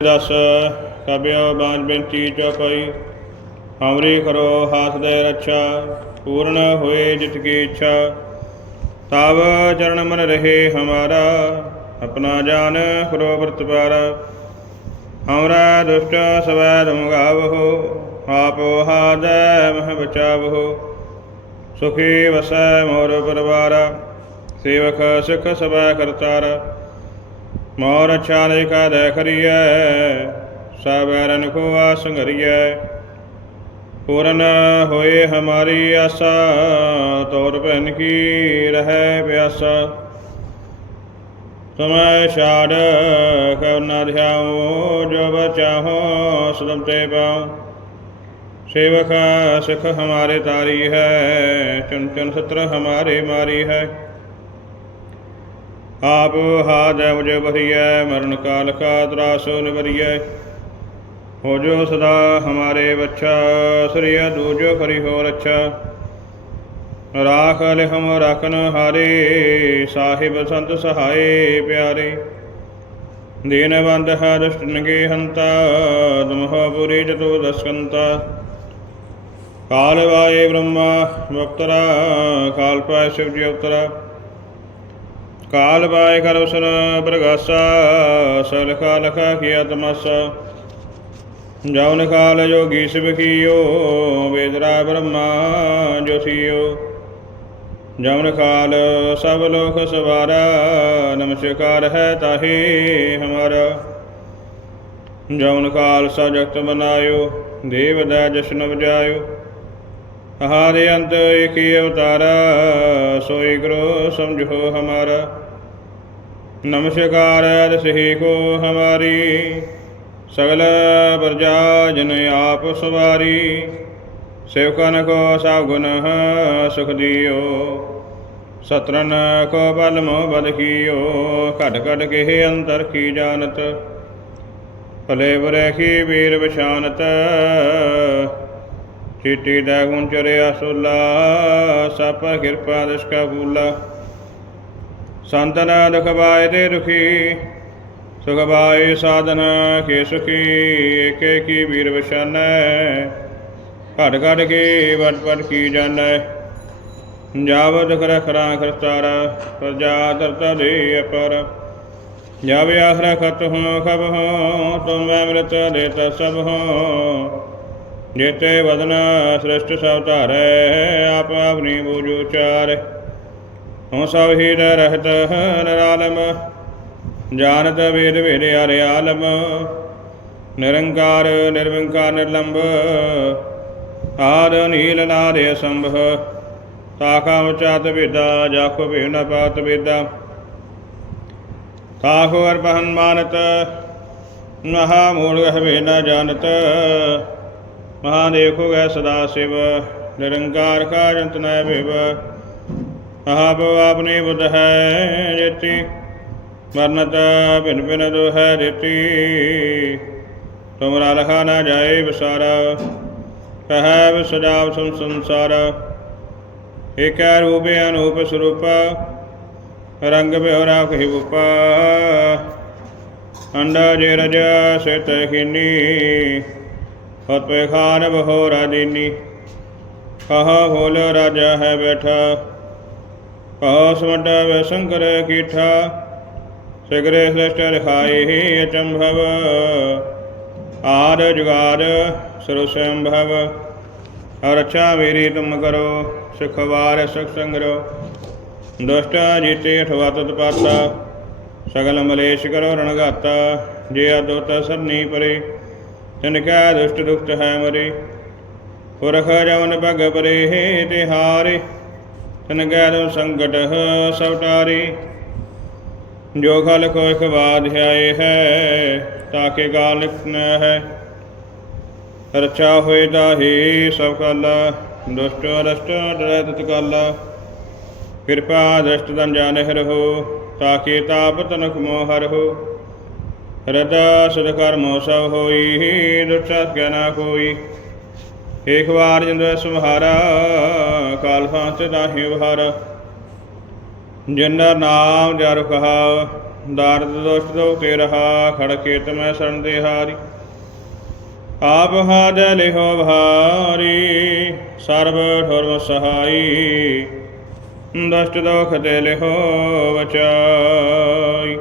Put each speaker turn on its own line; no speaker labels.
ਦਸ ਕਬਿਓ ਬਾਜ ਬੇਨਤੀ ਚੋ ਕੋਈ ਹਮਰੀ ਕਰੋ ਹਾਥ ਦੇ ਰੱਛਾ, ਪੂਰਨ ਹੋਏ ਜਿਤ ਕੀ ਇੱਛਾ। ਤਬ ਚਰਨ ਮਨ ਰਹੇ ਹਮਾਰਾ, ਆਪਣਾ ਜਾਨ ਕਰੋ ਵਰਤ ਪਾਰ ਹਮਰਾ ਦੁਸ਼ਟ ਸਵੈ ਦਮਗਾਵਹੋ ਆਪੋ ਹਾਦੈ ਮਹ ਬਚਾਵਹੋ। ਸੁਖੀ ਵਸੈ ਮੋਰ ਪਰਵਾਰ, ਸੇਵਕ ਸਿਖ ਸਭਾ ਕਰਤਾਰ। ਮੋਰ ਅੱਛਾ ਲੇਖਾ ਦੇ ਖਰੀਐ, ਸਭ ਰਨ ਕੋ ਆਸੰਗਰੀਐ ਪੂਰਨ ਹੋਏ ਹਮਾਰੀ ਆਸਾ, ਤੋਰ ਭੈਨ ਕੀ ਰਹਿ ਪਿਆਸਾ। ਤੁਮੈ ਛਾੜ ਕਰਨਾ ਧਿਆਓ ਜੋ ਬਚਾਹੋ ਸਦਮ ਤੇ ਪਾਉ। ਸੇਵਕ ਸਿਖ ਹਮਾਰੇ ਤਾਰੀ ਹੈ ਚੁਨ ਚੁਨ ਸਤਰ ਹਮਾਰੇ ਮਾਰੀ ਹੈ। ਆਪ ਹਾਦੈ ਮੁਝੇ ਬਰੀਐ ਮਰਨ ਕਾਲ ਕਾ ਤਰਾਸੋ ਨਿਵਰੀਐ। ਹੋ ਜੋ ਸਦਾ ਹਮਾਰੇ ਬੱਚਾ, ਸ੍ਰੀਆ ਦੂਜੋ ਫਰੀ ਹੋ ਰੱਛਾ ਰਾਖ ਲੈ ਹਮ ਰਖਨ ਹਾਰੇ, ਸਾਹਿਬ ਸੰਤ ਸਹਾਏ ਪਿਆਰੇ। ਦੀਨ ਬੰਦ ਹੈ ਦੁਸ਼ਟ ਹੰਤਾ ਦਮਹ ਜਤੋ ਦਸਕੰਤਾ। ਕਾਲ ਵਾਏ ਬ੍ਰਹਮਾ ਵਕਤਰਾ ਕਾਲ ਪਾਇ ਸ਼ਿਵ ਜੀ ਅਵਤਰਾ ਕਾਲ ਬਾਏ ਕਰਵਸਨ ਪ੍ਰਗਾਸਾ ਸਲਖਾ ਲਖਾ ਕੀਆ ਤਮਸਾ ਜਉਨ ਕਾਲ ਜੋਗੀ ਸਿਵਖੀਓ ਵੇਦਰਾ ਬ੍ਰਹਮਾ ਜੋਸੀਓ ਜਉਨ ਕਾਲ ਸਭ ਲੋਕ ਸਵਾਰਾ, ਨਮਸਕਾਰ ਹੈ ਤਾਹੇ ਹਮਾਰਾ। ਜਉਨ ਕਾਲ ਸਾ ਜਗਤ ਬਨਾਇਓ ਦੇਵ ਦਾ ਜਸ਼ਨ ਵਜਾਇਓ ਹਾਰੇ ਅੰਤ ਏਕੀ ਅਵਤਾਰਾ, ਸੋਈ ਕਰੋ ਸਮਝੋ ਹਮਾਰਾ। ਨਮਸਕਾਰ ਦਸਹੀ ਕੋ ਹਮਾਰੀ, ਸਗਲ ਬਰਜਾ ਜਨ ਆਪ ਸਵਾਰੀ। ਸੇਵਕਨ ਕੋ ਸਭ ਗੁਣ ਸੁਖ ਦਿਓ ਸਤਰਨ ਕੋ ਬਲ ਮੋ ਬਲ ਕੀਓ, ਘਟ ਘਟ ਕੇ ਅੰਤਰ ਕੀ ਜਾਣਤ। ਭਲੇ ਬੁਰੇ ਕੀ ਵੀਰ ਵਿਸ਼ਾਨਤ ਚੀਟੀ ਦਾ ਗੁਣ ਚਰਿਆ ਸੁਲਾ ਸਪ ਕਿਰਪਾ ਦਸ ਕਾ ਬੂਲਾ ਸੰਤਨ ਦੁਖ ਬਾਏ ਦੇ ਦੁਖੀ ਸੁਖ ਬਾਏ ਸਾਧਨ ਕੇ ਸੁਖੀ, ਏਕੇ ਕੀ ਵੀਰ ਵਿਸ਼ਾਨੈ ਘਟ ਘਟ ਕੇ ਵਟ ਵਟ ਕੀ ਜਾਣੈ ਜਾਵ ਦੁਖ ਰਖਰਾ ਖਰਤਾਰਾ, ਪ੍ਰਜਾ ਦਰਤਾ ਦੇ ਅਪਰ, ਜਾਵੇ ਆਖਰਾ ਖਤ ਹੋ ਖਬ ਹੋ, ਤੁਮ ਅੰਮ੍ਰਿਤ ਦੇਤਾ ਸਭ ਹੋ, ਜੇਤੇ ਵਦਨ ਸ੍ਰਿਸ਼ਟ ਸਭ ਧਾਰੈ, ਆਪ ਆਪਣੀ ਬੂਝ ਚਾਰੇ ਹਉ ਸਭ ਹੀ ਰਹਿਤ ਨਰਾਲਮ, ਜਾਣਤ ਵੇਦ ਵੇਦ ਹਰਿ ਆਲਮ, ਨਿਰੰਕਾਰ ਨਿਰਵਿੰਕਾਰ ਨਿਰਲੰਭ, ਆਦ ਨੀਲ ਨਾਦੇ ਸੰਭ ਤਾਕਾ ਉਚਾਤ ਵੇਦਾ, ਜਾਖੋ ਵੇ ਨ ਪਾਤ ਵੇਦਾ। ਤਾਹੋ ਅਰਬਹਨ ਮਾਨਤ ਮਹਾ ਮੂਲ ਗਹਿ ਨ ਜਾਣਤ, ਮਹਾਦੇਵ ਕੋ ਗੈ ਸਦਾ ਸਿਵ, ਨਿਰੰਕਾਰ ਕਾ ਨੈ ਭਿਵ ਆਪ ਆਪਨੇ ਬੁੱਧ ਹੈ ਜੇਤੀ ਮਰਨਤ ਭਿਨ ਭਿਨ ਦੁ ਦਿੱਤੀ। ਤੁਮਰਾ ਲਖਾ ਨਾ ਜਾਏ ਵਿਸਾਰਾ ਕਹੈ ਵਿਸਜਾਵ ਸੰ ਸੰਸਾਰ। ਏਕੈ ਰੂਪ ਅਨੂਪ ਸਰੂਪ, ਰੰਗ ਬਿਹਰਾ ਕਹੀ ਉਪਾ ਅੰਡਾ ਜੇ ਰਜ ਸਿਤ ਖਿਨੀ ਹਤ ਖਾਨ ਬਹੋ ਰਾਜੀਨੀ। ਕਹਾ ਹੋਲ ਰਾਜਾ ਹੈ ਬੈਠਾ ਕਹਾ ਸਮਡਾ ਵੇ ਸ਼ੰਕਰ ਕੀਠਾ, ਸਿਗਰੇ ਸ੍ਰਿਸ਼ਟ ਰਖਾਈ ਅਚੰਭਵ। ਆਦ ਜੁਗਾਦ ਸਰੁ ਸੰਭਵ। ਅਰਛਾ ਮੇਰੀ ਤੁਮ ਕਰੋ ਸੁਖਵਾਰ ਸੁਖ ਸੰਗਰੋ। ਦੁਸ਼ਟ ਜੀਤੇ ਅਠਵਾ ਤਤ ਪਾਤਾ, ਸਗਲ ਮਲੇਸ਼ ਕਰੋ ਰਣਗਾਤਾ। ਜੇ ਅਦੋਤ ਸਰਨੀ ਪਰੇ, ਤਿਨ ਕੈ ਦੁਸ਼ਟ ਦੁਖਤ ਹੈ ਮਰੇ। ਪੁਰਖ ਜਵਨ ਭਗ ਪਰੇ ਹੈ ਤਿਹਾਰੇ ਤਿਨ ਕੈ ਦੋ ਸੰਕਟ ਸਭ ਟਾਰੇ ਜੋ ਖਲ ਕੋ ਇਕ ਬਾਧਿਆਏ ਹੈ ਤਾਕੇ ਗਾਲ ਨਿਕਨ ਹੈ। ਰਚਾ ਹੋਏ ਦਾਹੀ ਸਭ ਕਲ, ਦੁਸ਼ਟ ਰਸ਼ਟ ਡਰੈ ਤਤ ਕਲ। ਕਿਰਪਾ ਦ੍ਰਿਸ਼ਟ ਦਨ ਜਾਣਹਿ ਰਹੋ ਤਾਕੇ ਤਾਪ ਤਨਕ ਮੋਹ ਹਰਹੁ ਹਿਰਦਾ ਸਦ ਕਰਮੋ ਸਭ ਹੋਈ ਦੁਚਤ ਗਿਆਨਾ ਕੋਈ। ਏਕ ਵਾਰ ਜਿੰਦ ਸੁਹਾਰਾ ਕਾਲ ਫਾਂਸ ਦਾਹੀ ਵਹਾਰ ਜਿਨ ਨਾਮ ਜਰ ਕਹਾ, ਦਾਰਦ ਦੁਸ਼ਟ ਦੋ ਕੇ ਰਹਾ, ਖੜ ਖੇਤ ਮੈਂ ਸਰਨ ਦੇ ਹਾਰੀ। ਆਪ ਹਾਦ ਲਿਹੋ ਭਾਰੀ ਸਰਬ ਠੁਰਮ ਸਹਾਈ। ਦਸ਼ਟ ਦੋਖ ਦੇ ਲਿਹੋ ਬਚਾਈ